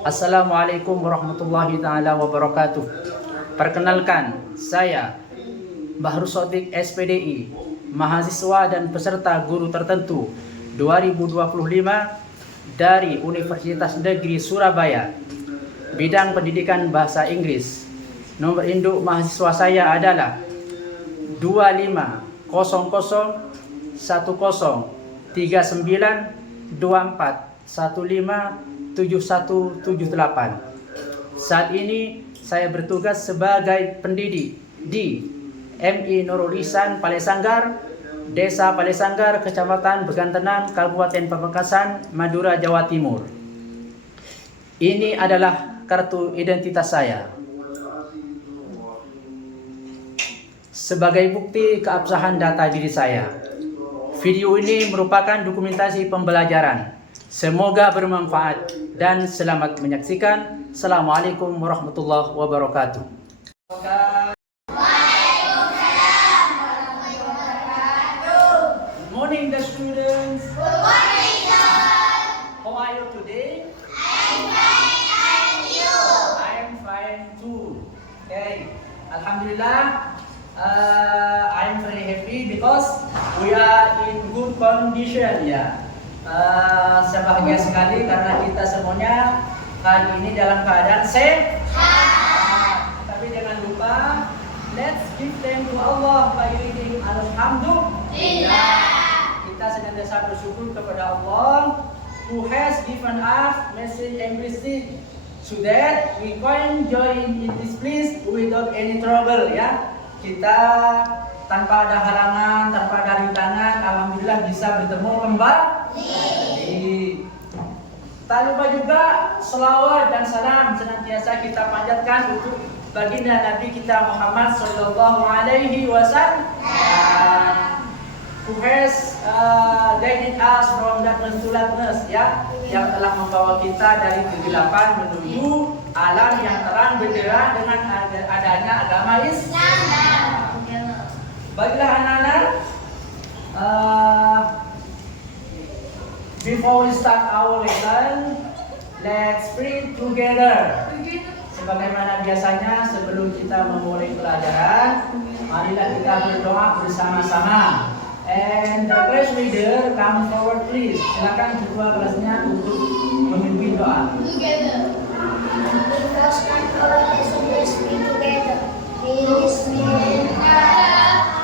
Assalamualaikum warahmatullahi taala wabarakatuh. Perkenalkan, saya Bahru Sodik SPDI, mahasiswa dan peserta guru tertentu 2025 dari Universitas Negeri Surabaya, bidang pendidikan bahasa Inggris. Nomor induk mahasiswa saya adalah 25003924157178. Saat ini saya bertugas sebagai pendidik di MI Nurul Ihsan Palesanggar, Desa Palesanggar, Kecamatan Begantenan, Kabupaten Pamekasan, Madura, Jawa Timur. Ini adalah kartu identitas saya. Sebagai bukti keabsahan data diri saya, video ini merupakan dokumentasi pembelajaran. Semoga bermanfaat dan selamat menyaksikan. Assalamualaikum warahmatullahi wabarakatuh. Good morning, the students. Good morning, sir. How are you today? I'm fine, and you? I am fine too. Okay, Alhamdulillah. I'm very happy because we are in good condition ya. Saya bahagia sekali karena kita semuanya hari ini dalam keadaan sehat. Tapi jangan lupa, let's give thanks to Allah by reading Alhamdulillah. Kita senantiasa bersyukur kepada Allah who has given us message everything so that we can join in this place without any trouble ya. Kita tanpa ada halangan, tanpa ada rintangan, alhamdulillah bisa bertemu kembali. Tak lupa juga selawat dan salam senantiasa kita panjatkan untuk baginda Nabi kita Muhammad sallallahu alaihi wasallam, who has guided us from darkness to lightness ya, yang telah membawa kita dari kegelapan menuju alam yang terang benderang dengan adanya agama Islam. Baiklah anak-anak, before we start our lesson, let's pray together. Sebagaimana biasanya sebelum kita memulai pelajaran, marilah kita berdoa bersama-sama. And the class leader come forward please. Silakan ketua kelasnya untuk memimpin doa. Together. We first start our lesson. Let's pray together. Bismillahirrahmanirrahim.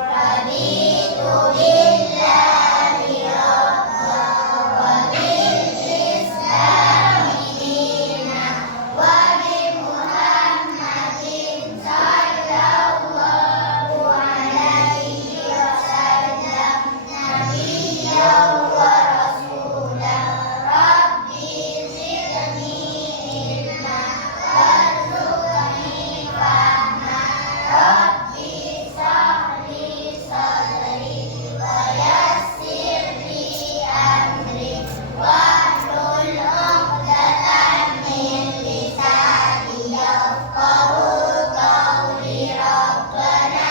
Raditu billahi rabban wa bil islami dinan wa bi Muhammadin sallallahu alaihi wasallam nabiyyan wa rasulan. Rabbi zidni ilma warzuqni fahma. Rabbi shrahli sadri wa yassir li amri wahlul 'uqdatam min lisani yafqahu qawli. Rabbana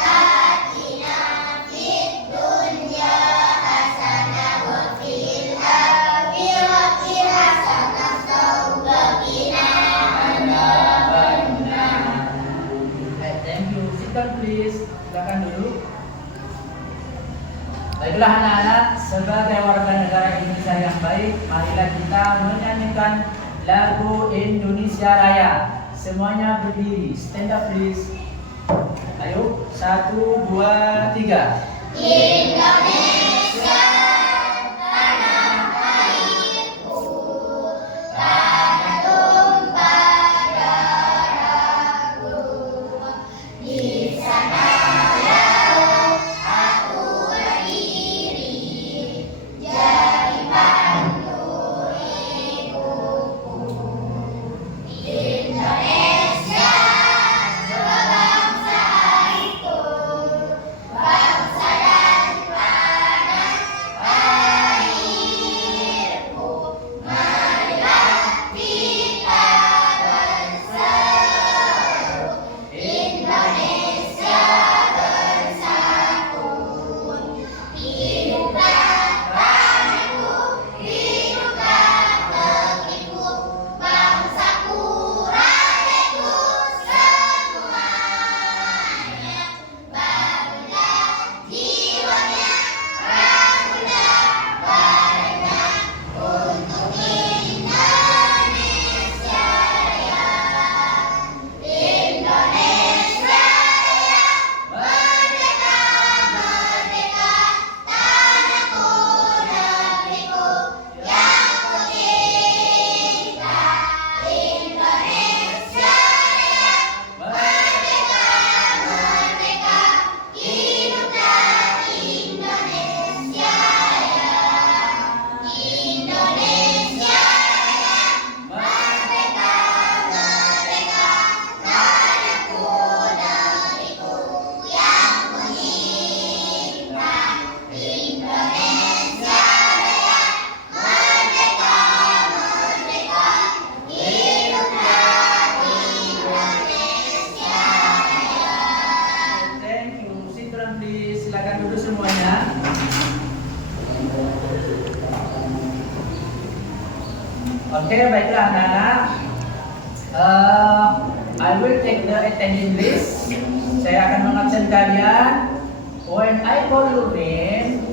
atina fid dunya hasanah wa fil akhirati hasanah wa qina adzabannar. Thank you. Sit down please. Silakan dulu. Baiklah anak-anak, sebagai warga negara Indonesia yang baik, marilah kita menyanyikan lagu Indonesia Raya. Semuanya berdiri. Stand up please. Ayo, 1, 2, 3. Indonesia tanah airku, tanah tumpah darahku. Di sanalah aku berdiri, jadi pandu ibuku. Indonesia berbangsa itu, bangsa dan Oke, baiklah anak-anak. I will take the attendance list. Saya akan mengabsen kalian. When I call your name,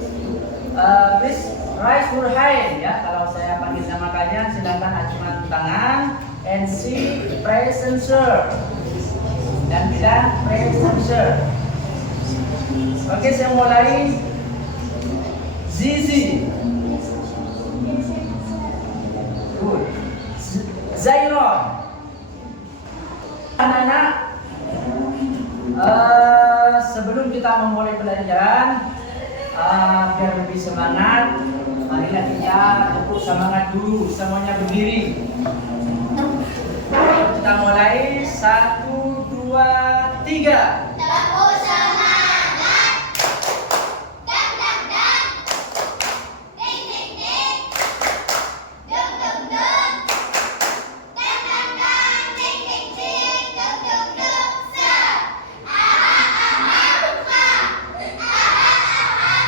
please raise your hand ya. Kalau saya panggil nama kalian, silakan acungkan tangan and see present sir. Dan bilang present sir. Oke, saya mulai. Zizi. Good. Zairon. Anak-anak, sebelum kita memulai pelajaran, biar lebih semangat, marilah kita tepuk semangat dulu, semuanya berdiri. Kita mulai 1, 2, 3. Tepuk semangat. Dang dang dang. Ding ding ding. Dung dung dung. Dang dang dang. Ding ding ding. Dung dung dung. Sir. Aha aha ha. Aha aha ha. Aha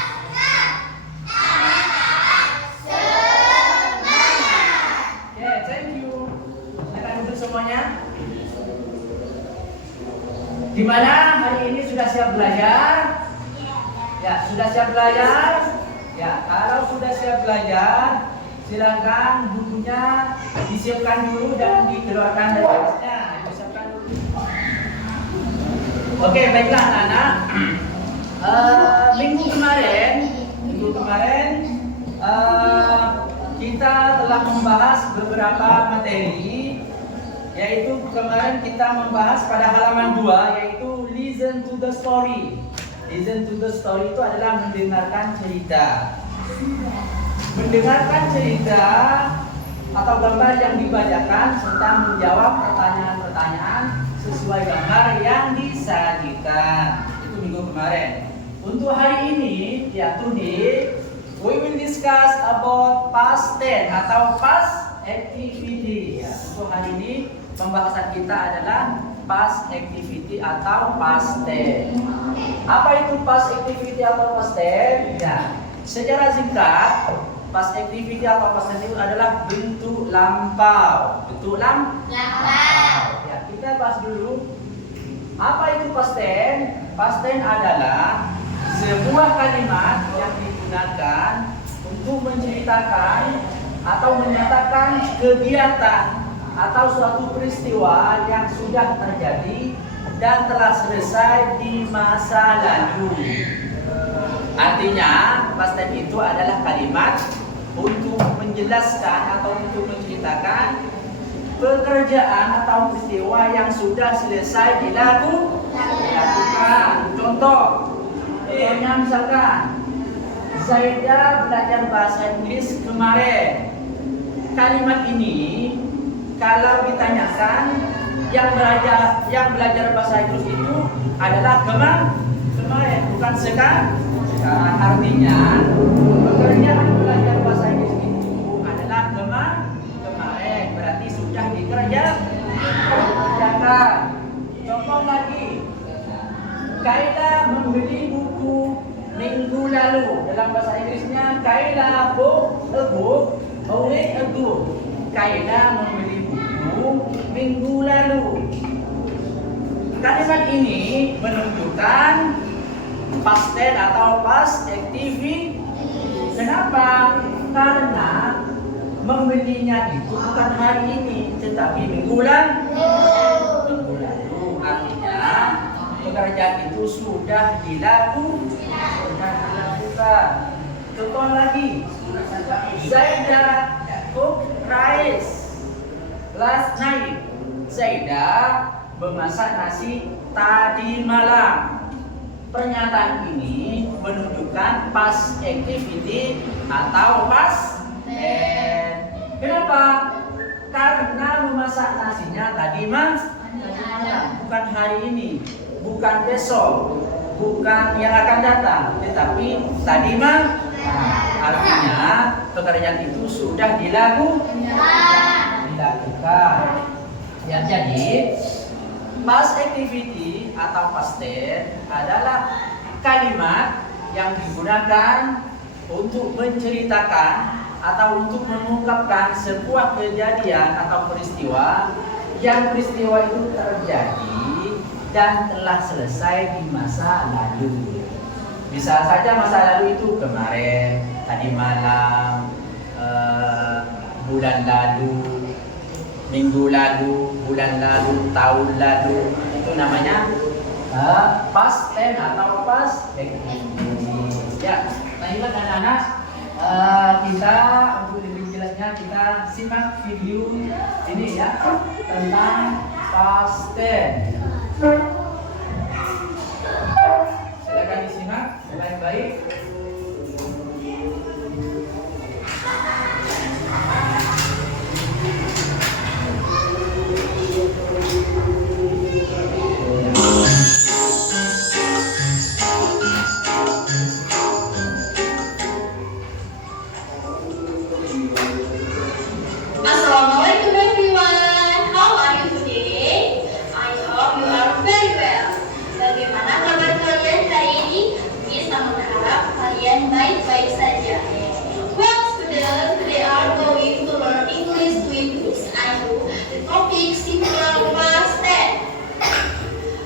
aha. Semangat. Oke, thank you. Silakan duduk semuanya. Gimana hari ini sudah siap belajar? Ya, sudah siap belajar? Ya, kalau sudah siap belajar, silakan bukunya disiapkan dulu dan dikeluarkan dari kelasnya. Disiapkan dulu. Oke, baiklah anak-anak. Minggu kemarin, kita telah membahas beberapa materi. Yaitu kemarin kita membahas pada halaman 2 yaitu listen to the story. Listen to the story itu adalah mendengarkan cerita. Mendengarkan cerita atau gambar yang dibacakan serta menjawab pertanyaan-pertanyaan sesuai gambar yang disajikan. Itu minggu kemarin. Untuk hari ini, ya today, we will discuss about past tense atau past activity. Ya, untuk hari ini pembahasan kita adalah past activity atau past tense. Apa itu past activity atau past tense? Ya, secara singkat, past activity atau past tense itu adalah bentuk lampau. Bentuk lampau. Ya, kita bahas dulu. Apa itu past tense? Past tense adalah sebuah kalimat yang digunakan untuk menceritakan atau menyatakan kegiatan atau suatu peristiwa yang sudah terjadi dan telah selesai di masa lalu. Artinya, past tense itu adalah kalimat untuk menjelaskan atau untuk menceritakan pekerjaan atau peristiwa yang sudah selesai dilakukan. Contohnya misalkan, Zaidah belajar bahasa Inggris kemarin. Kalimat ini kalau ditanyakan yang belajar bahasa Inggris itu adalah kemarin, bukan sekarang. Artinya pekerjaan belajar bahasa Inggris itu adalah kemarin, berarti sudah dikerjakan. Contoh lagi, Kaila membeli buku minggu lalu. Dalam bahasa Inggrisnya Kaila bought a book a week ago. Kaila membeli buku minggu lalu. Kalimat ini menunjukkan past tense atau past activity. Kenapa? Karena membelinya itu bukan hari ini, tetapi minggu lalu. Artinya pekerjaan itu sudah dilakukan. Contoh lagi, Zaidah cook rice last night. Zaidah memasak nasi tadi malam. Pernyataan ini menunjukkan past activity atau past tense. Kenapa? Karena memasak nasinya tadi malam, bukan hari ini, bukan besok, bukan yang akan datang, tetapi tadi malam. Artinya pekerjaan itu sudah dilakukan. Ya, jadi past activity atau past tense adalah kalimat yang digunakan untuk menceritakan atau untuk mengungkapkan sebuah kejadian atau peristiwa yang peristiwa itu terjadi dan telah selesai di masa lalu. Bisa saja masa lalu itu kemarin, tadi malam, bulan lalu, minggu lalu, bulan lalu, tahun lalu. Itu namanya past tense atau past continuous. Ya, baiklah anak-anak, kita untuk lebih jelasnya kita simak video ini ya tentang past tense. Silakan disimak baik-baik. Assalamualaikum everyone. How are you today? I hope you are very well. Bagaimana kabar kalian hari ini? Bisa mengharap kalian baik-baik saja. Well, students, today are going to learn English with Miss Ayu. The topic simple past tense.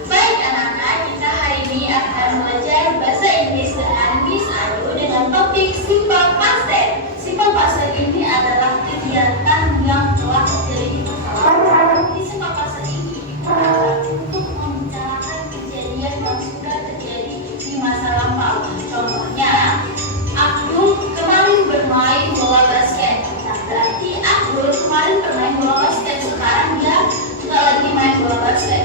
Baik anak-anak, kita hari ini akan belajar bahasa Inggris dengan Miss Ayu dengan topik simple past tense. Simple past tense ini adalah kegiatan yang telah terjadi di masa lalu. Di simple past tense ini digunakan untuk membicarakan kejadian yang sudah terjadi di masa lampau. Contohnya, Abdul kemarin bermain bola basket. Nah, berarti Abdul kemarin bermain bola basket, sekarang dia nggak lagi main bola basket.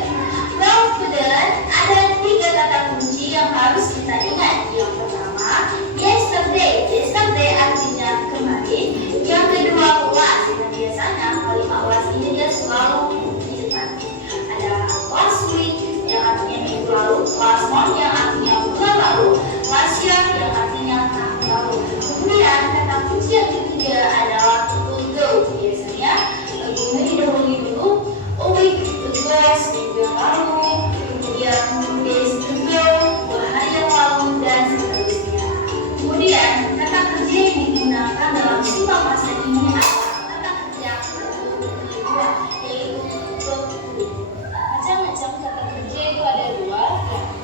Well, student, ada 3 kata kunci yang harus kita ingat. Yang pertama, yesterday. Yesterday artinya kemarin. Yang kedua, was. Nah, biasanya kalimat was ini dia selalu di depan. Ada last week yang artinya minggu lalu, last month yang artinya bulan lalu, last year yang artinya tahun lalu. Kemudian kata kunci yang ketiga adalah to go. Biasanya ini didahului dulu a week ago, minggu yang lalu, kemudian days ago, 2 hari yang lalu, dan seterusnya. Kemudian kata kerja yang digunakan dalam simple past tense ini adalah kata kerja kedua, yaitu betul. Macam-macam kata kerja itu ada 2.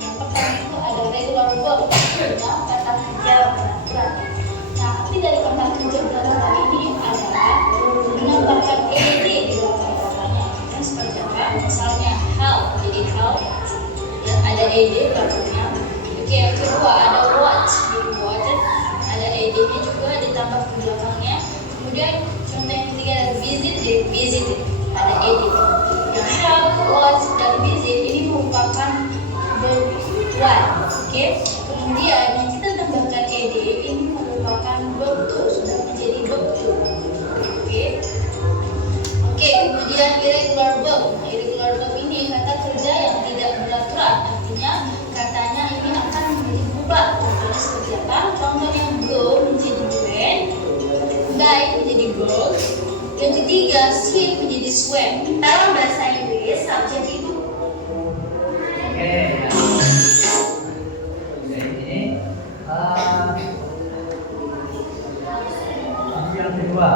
Yang pertama itu ada regular verb, artinya kata kerja berat. Nah, arti dari kata kerja berat ini adalah menambahkan ed di dalam katanya. Dan seperti apa? Misalnya how, jadi how dan ada ed belakangnya. Oke, yang kedua ada watch, jadi watch ada ed-nya juga ditambah ke belakangnya. Kemudian contoh yang ketiga ada visit, jadi visit ada ed. Yang have, watch dan visit ini merupakan verb one. Oke, kemudian yang kita tambahkan ed ini merupakan verb two, sudah menjadi verb two. Oke, kemudian irregular verb. Nah, irregular verb ini kata kerja yang tidak beraturan, artinya katanya ini akan menjadi berubah. Contohnya seperti apa? Contohnya go menjadi went, die menjadi goes. Yang ketiga, swim menjadi swam. Dalam bahasa Inggris, subjek itu Oke, ya. Jadi ini yang kedua.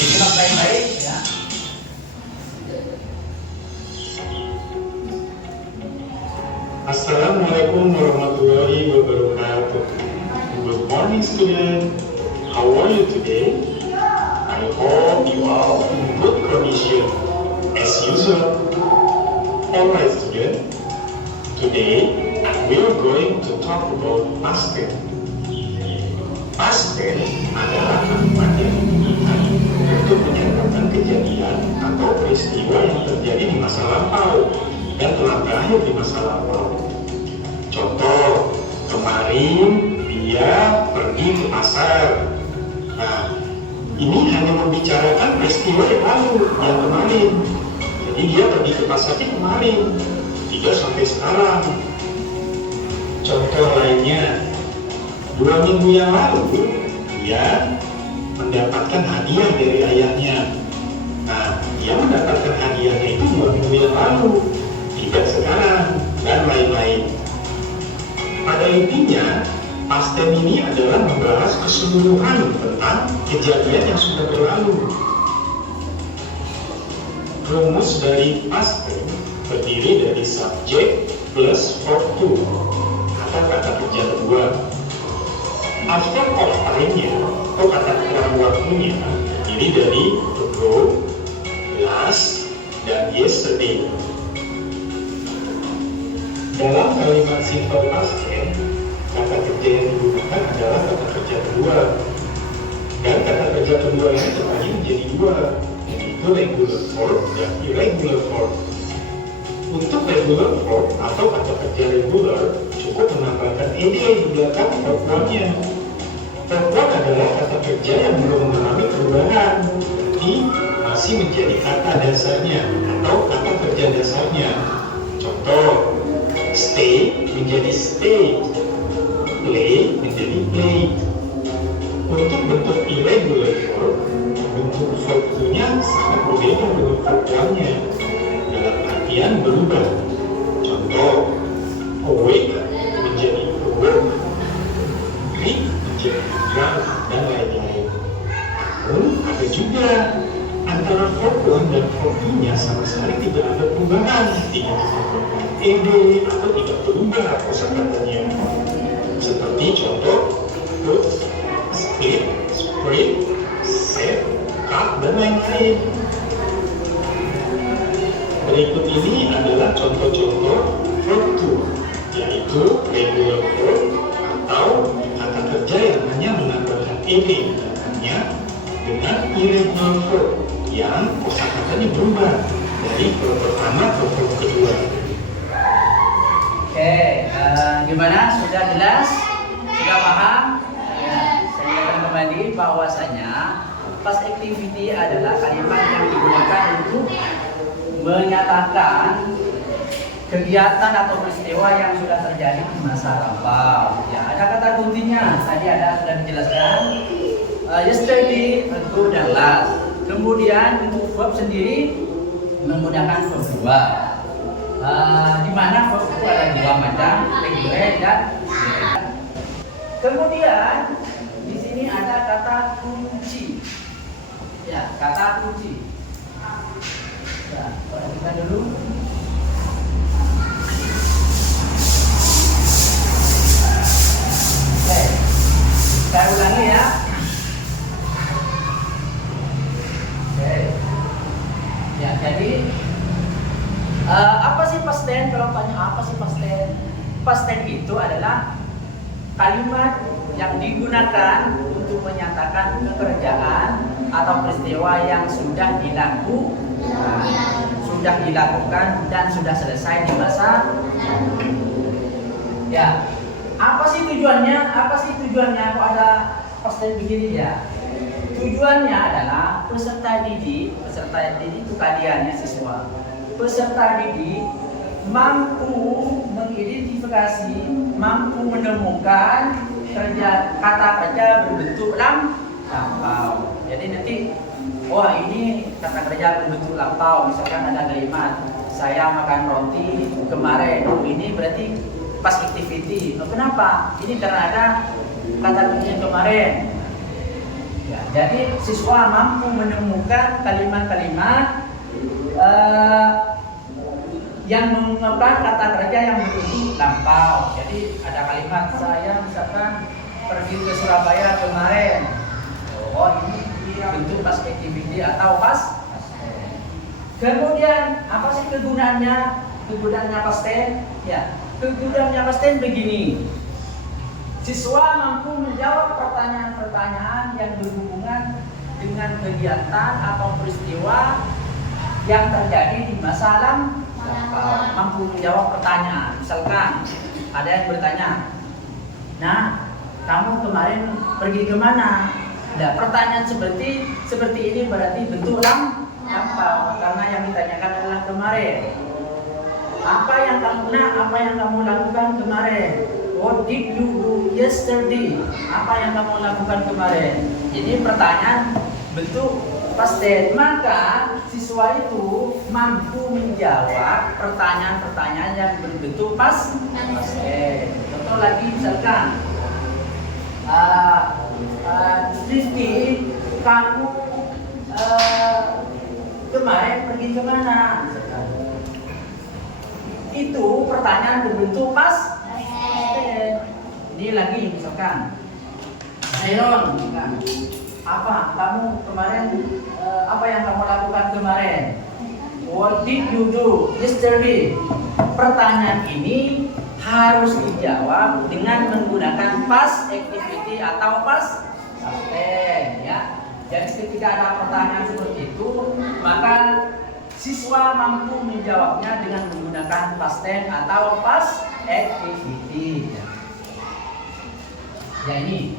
Simak baik-baik ya. Assalamualaikum warahmatullahi wabarakatuh. Good morning, student. How are you today? I hope you are in good condition as usual. Alright, student. Today we are going to talk about past tense. Past tense adalah kalimat yang digunakan untuk menyatakan kejadian atau peristiwa yang terjadi di masa lampau dan telah berakhir di masa lampau. Contoh, kemarin dia pergi ke pasar. Nah, ini hanya membicarakan peristiwa yang lalu, yang kemarin. Jadi dia pergi ke pasar kemarin. tidak sampai sekarang. Contoh lainnya, 2 minggu yang lalu dia mendapatkan hadiah dari ayahnya. Nah, dia mendapatkan hadiahnya itu 2 minggu yang lalu, tidak sekarang, dan lain-lain. Pada intinya, past tense ini adalah membahas keseluruhan tentang kejadian yang sudah berlalu. Rumus dari past tense terdiri dari subject plus verb to atau kata kerja kedua. After of time-nya atau kata kurang waktunya terdiri dari ago, last, dan yesterday. Dalam kalimat simple past tense, kata kerja yang digunakan adalah kata kerja kedua. Dan kata kerja kedua ini terbagi menjadi dua, yaitu regular form dan irregular form. Untuk regular form atau kata kerja regular, cukup menambahkan ed di belakang verb one-nya. Verb one adalah kata kerja yang belum mengalami perubahan, jadi masih menjadi kata dasarnya atau kata kerja dasarnya. Contoh, stay menjadi stay, play menjadi play. Untuk bentuk irregular form, bentuk verb to-nya sangat berbeda dengan verb one-nya. Dalam artian berubah. Contoh, awake menjadi awoke, drink menjadi drunk, dan lain-lain. Namun ada juga antara verb one dan verb two-nya sama sekali tidak ada perubahan, tidak ditambahkan ed atau tidak berubah kosakatanya. Seperti contoh put, split, spread, set, cut, dan lain-lain. Berikut ini adalah contoh-contoh verb to, yaitu regular verb atau kata kerja yang hanya menambahkan ed di belakangnya, dengan irregular verb yang kosakatanya berubah dari verb pertama ke verb kedua. Oke, gimana? Sudah jelas? Sudah paham? Ya, saya akan kembali bahwasanya past activity adalah kalimat yang digunakan untuk menyatakan kegiatan atau peristiwa yang sudah terjadi di masa lampau. Ya, ada kata kuncinya. Tadi sudah dijelaskan. Yesterday, ago, dan last. Kemudian untuk verb sendiri menggunakan verb dua. Di mana verb itu ada dua macam, regular dan irregular. Kemudian di sini ada kata kunci. Ya, kata kunci. Ya, perhatikan dulu. Oke, saya ulangi ya. Oke, ya jadi apa sih past tense? Kalau tanya apa sih past tense? Past tense itu adalah kalimat yang digunakan untuk menyatakan pekerjaan atau peristiwa yang sudah dilakukan dan sudah selesai di masa. Ya, apa sih tujuannya? Kok ada past tense begini ya? Tujuannya adalah peserta didik itu kalian ya siswa. Peserta didik mampu mengidentifikasi, mampu menemukan kata kerja berbentuk lampau. Jadi nanti, wah ini kata kerja berbentuk lampau. Misalkan ada kalimat, saya makan roti kemarin. Oh, ini berarti past activity. Oh, kenapa? Ini karena ada kata kerja kemarin. Ya, jadi siswa mampu menemukan kalimat-kalimat yang mengungkapkan kata kerja yang berbentuk lampau. Jadi ada kalimat, saya misalkan pergi ke Surabaya kemarin. Oh, ini bentuk past activity atau past. Kemudian apa sih kegunaannya? Kegunaannya past tense? Ya, kegunaannya past tense begini. Siswa mampu menjawab pertanyaan-pertanyaan yang berhubungan dengan kegiatan atau peristiwa yang terjadi di masa lampau. Mampu menjawab pertanyaan. Misalkan ada yang bertanya, nah kamu kemarin pergi kemana? Nah, pertanyaan seperti ini berarti bentuk lampau karena yang ditanyakan adalah kemarin. Apa yang kamu lakukan kemarin? What did you do yesterday? Apa yang kamu lakukan kemarin? Jadi pertanyaan bentuk past tense. Maka siswa itu mampu menjawab pertanyaan-pertanyaan yang berbentuk past tense. Contoh lagi misalkan, Rifki, kamu kemarin pergi kemana? Itu pertanyaan berbentuk past tense. Ini lagi misalkan, Zairon, apa kamu kemarin apa yang kamu lakukan kemarin? What did you do yesterday? Pertanyaan ini harus dijawab dengan menggunakan past activity atau past tense, ya. Jadi ketika ada pertanyaan seperti itu, maka siswa mampu menjawabnya dengan menggunakan past tense atau past activity. Ya, ini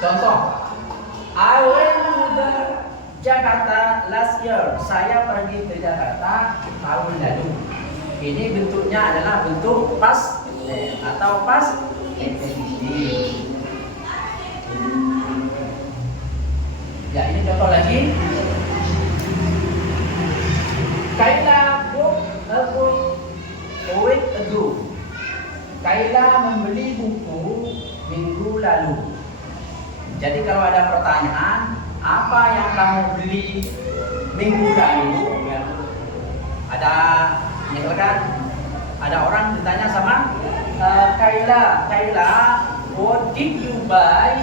contoh. I went to the Jakarta last year. Saya pergi ke Jakarta tahun lalu. Ini bentuknya adalah bentuk past tense atau past activity. Ya, ini contoh lagi. Kaila book a book a week ago. Kaila membeli buku minggu lalu. Jadi kalau ada pertanyaan, apa yang kamu beli minggu lalu? Ya. Ada, misalkan ada orang ditanya sama Kaila, what did you buy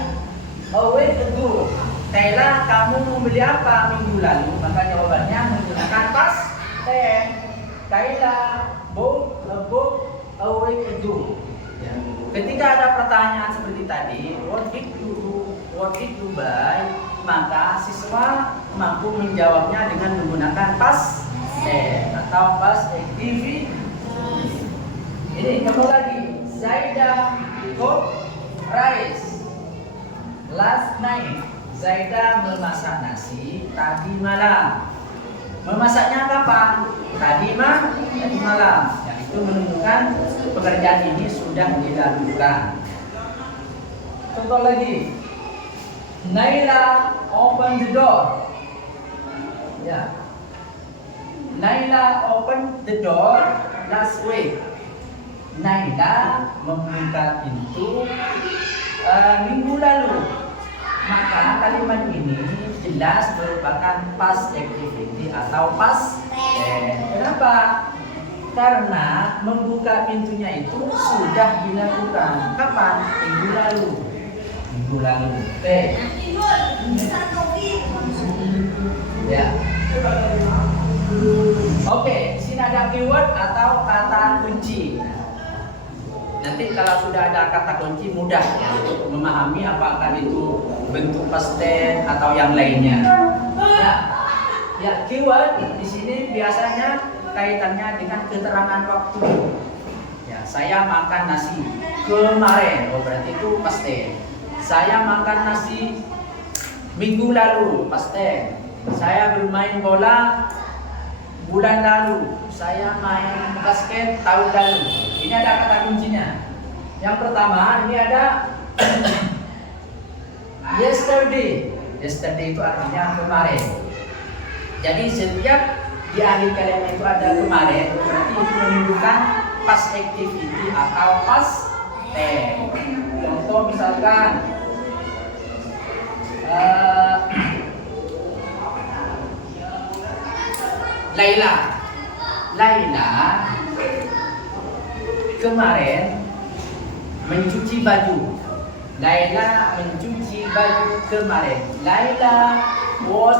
a week ago? Kaila, kamu membeli apa minggu lalu? Maka jawabannya menggunakan past tense. Kaila bought a book a week ago. Ya. Ketika ada pertanyaan seperti tadi, what did you do? What did you buy? Maka siswa mampu menjawabnya dengan menggunakan past tense atau past activity. Ini contoh lagi. Zaida cooked rice last night. Zaida memasak nasi tadi malam. Memasaknya kapan? Tadi malam. Yang itu menunjukkan pekerjaan ini sudah dilakukan. Contoh lagi. Naila open the door. Ya. Naila open the door last week. Naila membuka pintu minggu lalu. Maka kalimat ini jelas merupakan past activity atau past tense. Kenapa? Karena membuka pintunya itu sudah dilakukan. Kapan? Minggu lalu. Oke. Ya. Oke, sini ada keyword atau kata kunci. Nanti kalau sudah ada kata kunci mudah ya untuk memahami apakah itu bentuk past tense atau yang lainnya. Ya, keyword di sini biasanya kaitannya dengan keterangan waktu. Ya, saya makan nasi kemarin. Oh, berarti itu past tense. Saya makan nasi minggu lalu, past tense. Saya bermain bola bulan lalu. Saya main basket tahun lalu. Ini ada kata kuncinya. Yang pertama, ini ada yesterday. Yesterday itu artinya kemarin. Jadi setiap di akhir kalimat itu ada kemarin, berarti itu menunjukkan past activity atau past tense. Contoh misalkan Laila kemarin mencuci baju. Laila mencuci baju kemarin. Laila was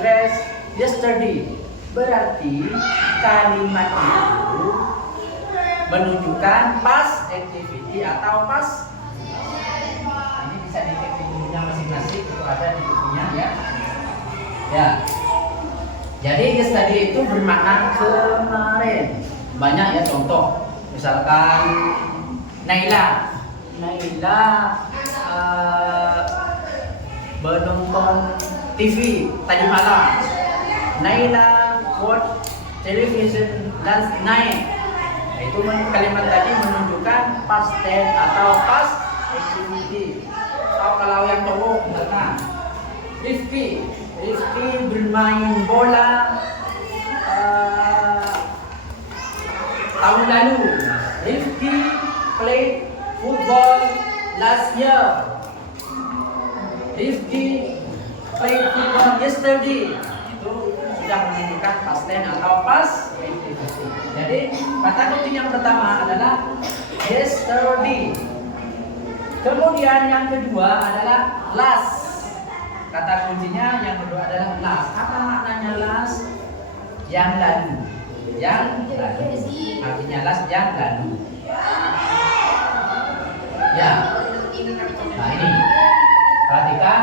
dressed yesterday. Berarti kalimat itu menunjukkan past activity atau past. Ini bisa dicek di bukunya masing-masing, itu ada di bukunya ya. Ya. Jadi yesterday itu bermakna kemarin. Banyak ya contoh. Misalkan Naila menonton TV tadi malam. Naila watch television last night. Nah, itu kalimat tadi menunjukkan past tense atau past activity. Atau kalau yang cowok misalkan Rifki bermain bola tahun lalu. Rifki played football last year. Rifki played football yesterday. Itu sudah menunjukkan past tense atau past activity. Jadi kata kunci yang pertama adalah yesterday. Kemudian yang kedua adalah last. Kata kuncinya yang kedua adalah last. Apa maknanya last? Yang lalu. Yang lalu. Artinya last yang lalu. Ya. Nah ini. Perhatikan,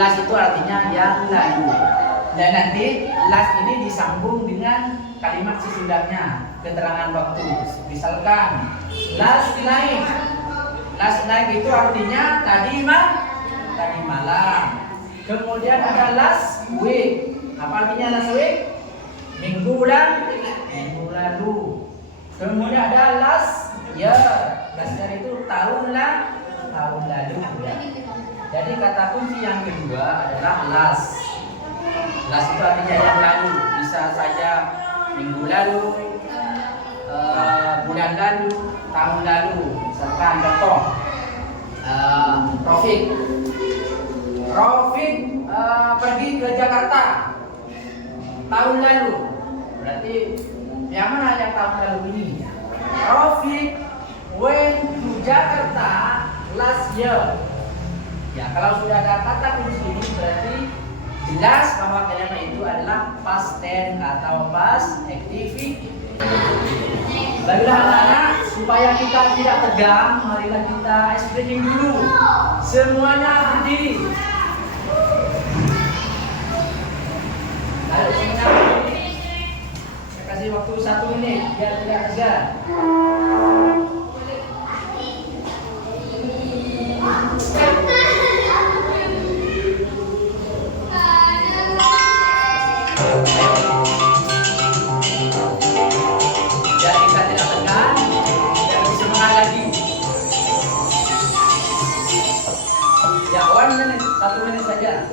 last itu artinya yang lalu. Dan nanti last ini disambung dengan kalimat sesudahnya, keterangan waktu. Misalkan last night. Last night itu artinya tadi malam. Kemudian ada last week. Apa artinya last week? Minggu lalu. Kemudian ada last year. Last year itu tahun lalu ya. Jadi kata kunci yang kedua adalah last. Last itu artinya yang lalu. Bisa saja minggu lalu, bulan lalu, tahun lalu. Misalkan contoh, Rafiq pergi ke Jakarta tahun lalu. Berarti yang mana yang tahun lalu ini? Rafiq went to Jakarta last year. Ya, kalau sudah ada kata kunci ini berarti jelas bahwa kalimat itu adalah past tense atau past activity. Baiklah anak-anak, supaya kita tidak tegang, marilah kita ice breaking dulu. Semuanya berdiri. Ayo semuanya berdiri. Saya kasih waktu 1 menit biar tidak tegang. Satu menit saja.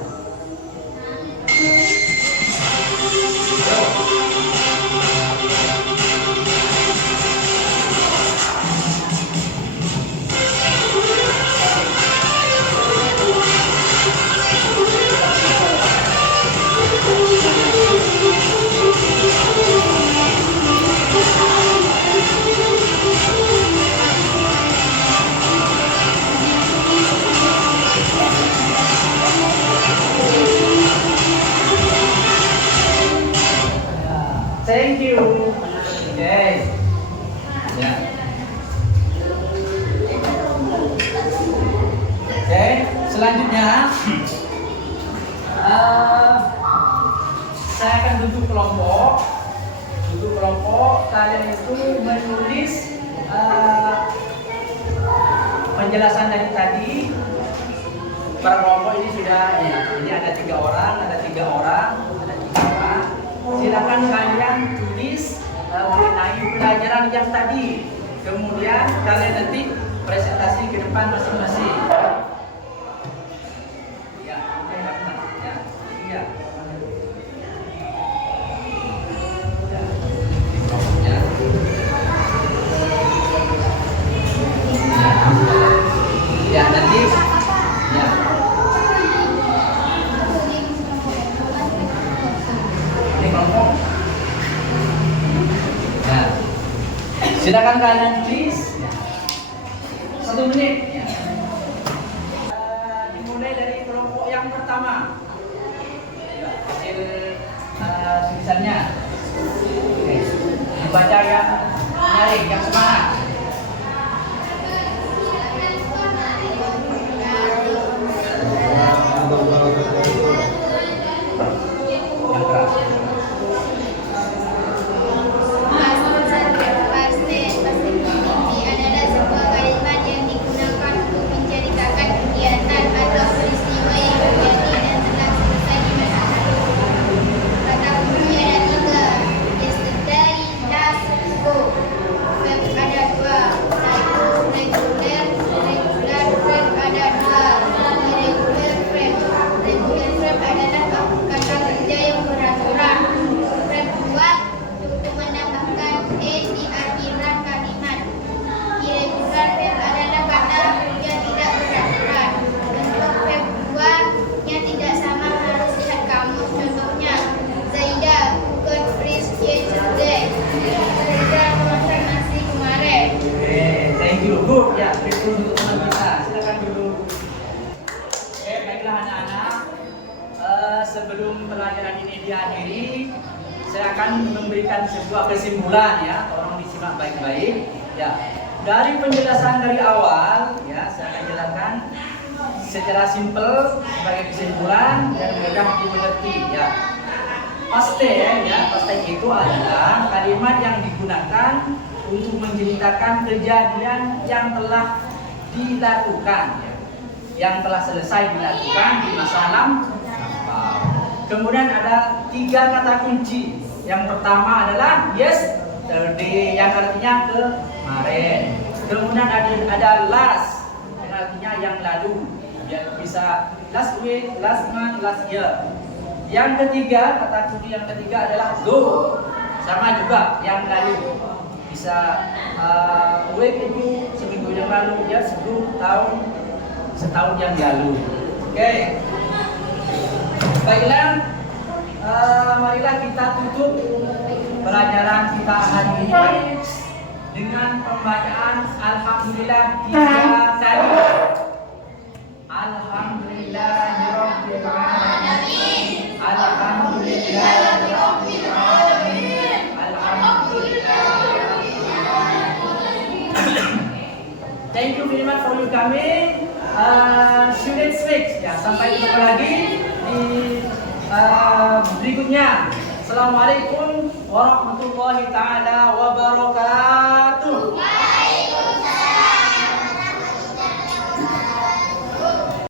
Thank you. Okay. Ya. Oke, selanjutnya saya akan duduk kelompok. Kalian itu menulis penjelasan dari tadi. Per kelompok ini sudah ya, ini ada 3 orang. Silakan kalian tulis mengenai pelajaran yang tadi. Kemudian kalian nanti presentasi ke depan masing-masing. Ya, ya. Ya, nanti ya. Ini kelompok. Nah, silakan kalian tulis 1 menit. Ya. Dimulai dari kelompok yang pertama. Hasil tulisannya. Oke. Dibaca yang menarik, yang semangat. Kata kunci ada 3. Yesterday, memberikan sebuah kesimpulan ya, tolong disimak baik-baik. Ya, dari penjelasan dari awal ya, saya akan jelaskan secara simpel sebagai kesimpulan dan mudah dimengerti ya. Paste ya, paste itu adalah kalimat yang digunakan untuk menceritakan kejadian yang telah dilakukan ya, yang telah selesai dilakukan di masa lampau. Kemudian ada 3 kata kunci. Yang pertama adalah yesterday yang artinya kemarin. Kemudian ada last yang artinya yang lalu. Ya, bisa last week, last month, last year. Yang ketiga, kata kunci yang ketiga adalah go. Sama juga yang lalu. Bisa week itu seminggu yang lalu, ya 10 tahun, setahun yang lalu. Oke. Baiklah, marilah kita tutup pelajaran kita hari ini dengan pembacaan Alhamdulillah 3 kali. Alhamdulillahirabbil alamin. Alhamdulillahirabbil alamin. Thank you very much for your coming. See you next week. Ya, sampai ketemu lagi di berikutnya. Assalamualaikum warahmatullahi taala wabarakatuh.